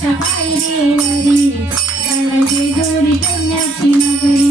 സഹായി ദേവരി കളഞ്ഞു ദൂരി തുഞ്ഞാക്കി മകരി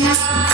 Thank you.